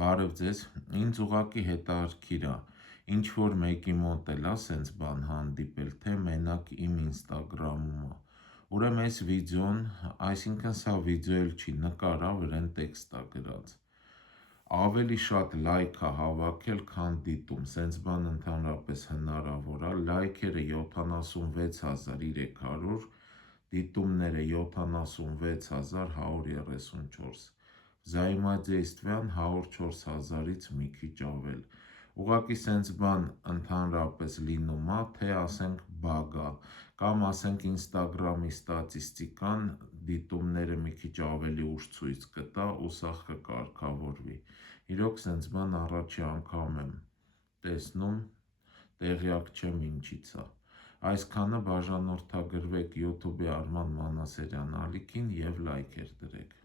Բարև ձեզ, ինձ ուղղակի հետաքրքիր է, ինչ որ մեկի մոտ էլ սենց բան հանդիպել, թե մենակ իմ ինստագրամում է։ Ուրեմն այս վիդեոն, այսինքն սա վիդեո էլ չի, նկար է, վրան տեքստ է գրած։ Ավելի շատ լայք է հավաքել, քան դիտում, սենց բան ընդհանրապես հնարավոր է, լայքերը 76300, դիտումները 76134, взаимодействиան 104 000-ից մի քիչ ավել։ Ուղղակի սենց բան ընդհանրապես լինում է, թե ասենք բագ է, կամ ասենք Instagram-ի ստատիստիկան դիտումները մի քիչ ավելի ուշ ցույց կտա ու սա կկարգավորվի։ Իրոք սենց բան առաջի անգամ եմ տեսնում, տեղյակ չեմ ինչից է։ Այսքանը բաժանորդագրվեք YouTube-ի Արման Մանասարյան ալիքին և լայքեր դրեք։